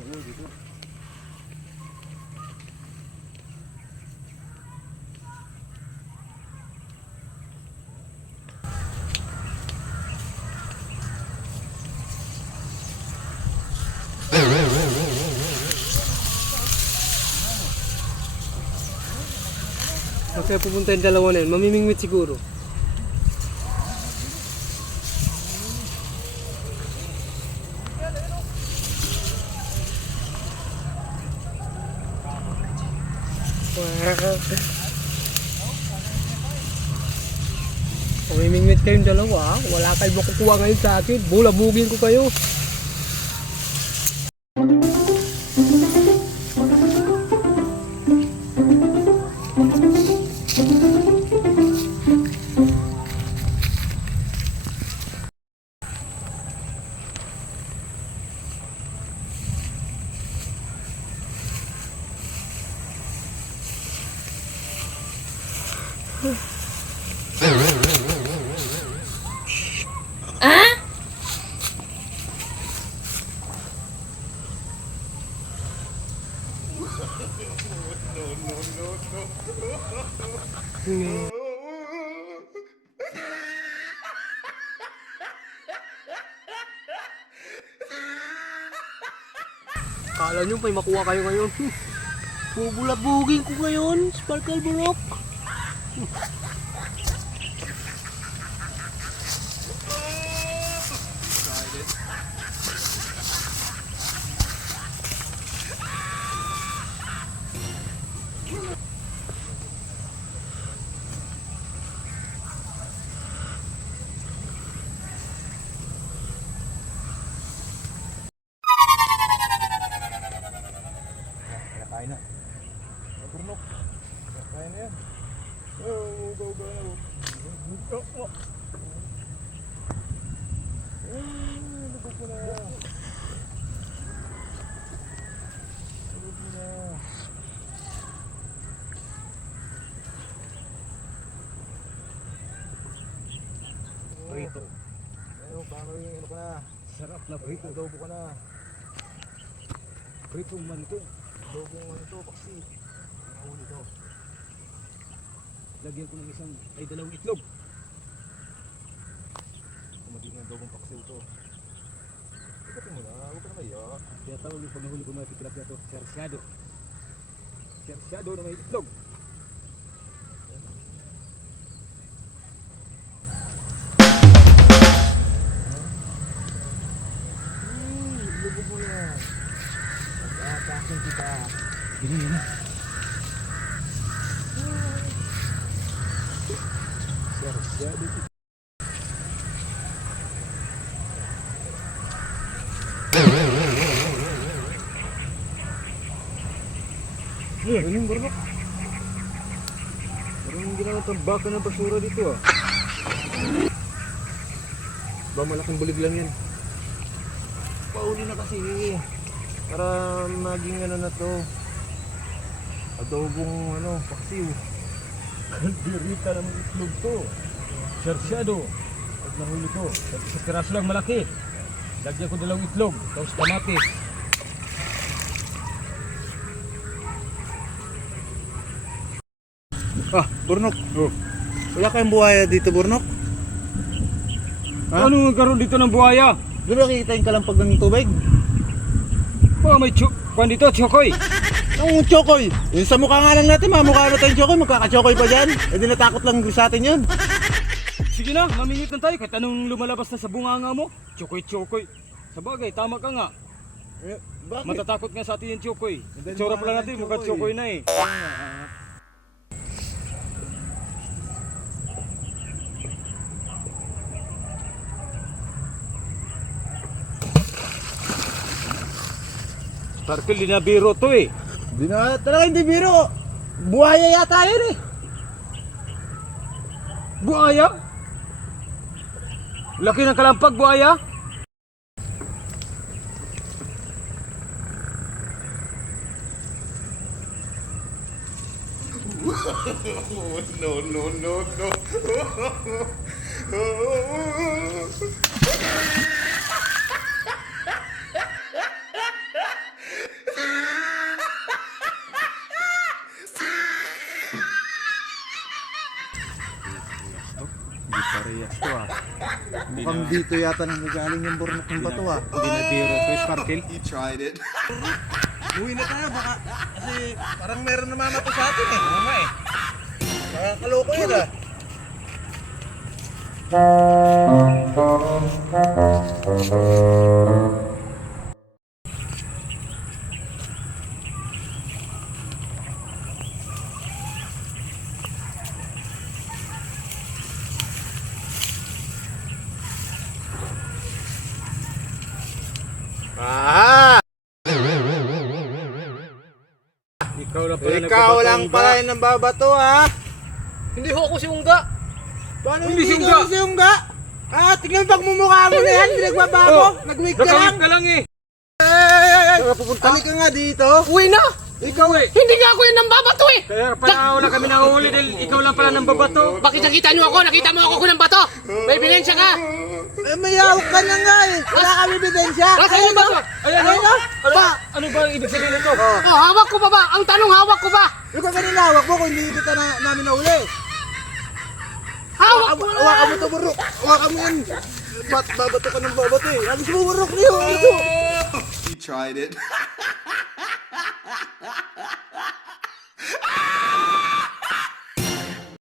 Oo, dito. Kaya pupunta yung dalawa na yun, mamimingwit siguro. Mamimingwit kayong dalawa, wala kayo makukuha ngayon sa akin, bulabugin ko kayo. Kala nyo may makuha kayo ngayon. Bubulabugin ko ngayon, Sparkle Burok. Kaya na. Burnok. Kaya na yan. Oh, go, go. Lubog mo na. Lubog mo na. Prito. Ayun, paano yung ano ka na? Sarap na prito. Adobo ka na. Pritong manito. Adobong ano to, paksi. Nahuli to. Lagyan ko ng dalawang itlog. Magiging adobong paksiw to. Ikatin mo na, huwag ka na kaya. Kaya tawag yung pag nahuli ko mga tilapia to, sersyado. Sersyado na may itlog. Lubog mo na. Pag-atakin kita. Ganyan na. Sersyado kita. Ano yung burnok? Parang hindi na tambakan ng basura dito ah. Ba malaking bulig lang yan. Pauli na kasi. Para maging ano na to. Adobong ano, paksiw. Kalderita naman itlog to. Sersyado. Pag nahuli ko, sa piraso lang malaki. Lagyan ko dalawang itlog, tapos kamatis. Ah, Burnok. Wala kayong buhaya dito, Burnok? Ha? Ano nagkaroon dito ng buhaya? Di ba kikitain ka lang pag ng tubig? Baka may kwan dito, chokoy. Ang chokoy! Yung sa mukha nga lang natin, mamukha na tayong chokoy, magkaka-chokoy pa dyan. Eh di natakot lang sa atin yun. Sige na, mamingit na tayo kahit anong lumalabas na sa bunganga mo. Chokoy-chokoy. Sa bagay, tama ka nga. Eh, bakit? Matatakot nga sa atin yung chokoy. Madali Itsura mga pala natin, chokoy. mukhang chokoy na eh. Sparkle, di na biro to eh. Di na, talaga hindi biro. Buhaya yata yun eh. Buhaya? Laki ng kalampag, buhaya? No. Mukhang dito yata nang galing yung burnok ng bato ah. Hindi na biro to, Sparkle. You tried it. Uwi na tayo baka kasi parang meron namamato sa atin eh. Oo nga eh. Nakakaloko yun ah. Ah! Ikaw lang pala Ikaw lang pala yung nambabato ha. Hindi ho ako si Ungga. Paano Hindi hindi si ka Ungga? si Ungga? Ah, tingnan pagmumukha mo na yan, hindi nagbabago. Nag-week ka lang. Nakawit ka lang eh. Halika nga dito. Uwi na! Ikaw eh. Hindi nga ako yung nambabato eh! Kaya pala wala kami nahuli dahil ikaw lang pala nang babato. Bakit nakita niyo ako? Nakita mo ako ng bato? May ebidensya ka! Eh, may hawak ka na nga eh. Wala kami ebidensya. Nasaan yung bato? Ayan Ayun, o. oh. Pa. Ano ba ang ibig sabihin nito? Oh, hawak ko pa ba? Ang tanong, hawak ko ba? Yung ka kanina hawak mo kung hindi kita namin nahuli. Hawak ko na! Hawakan mo ito, burok. Hawakan mo yan. Babato ka ng babato eh. Alis mo, burok niyo. Ito. You tried it.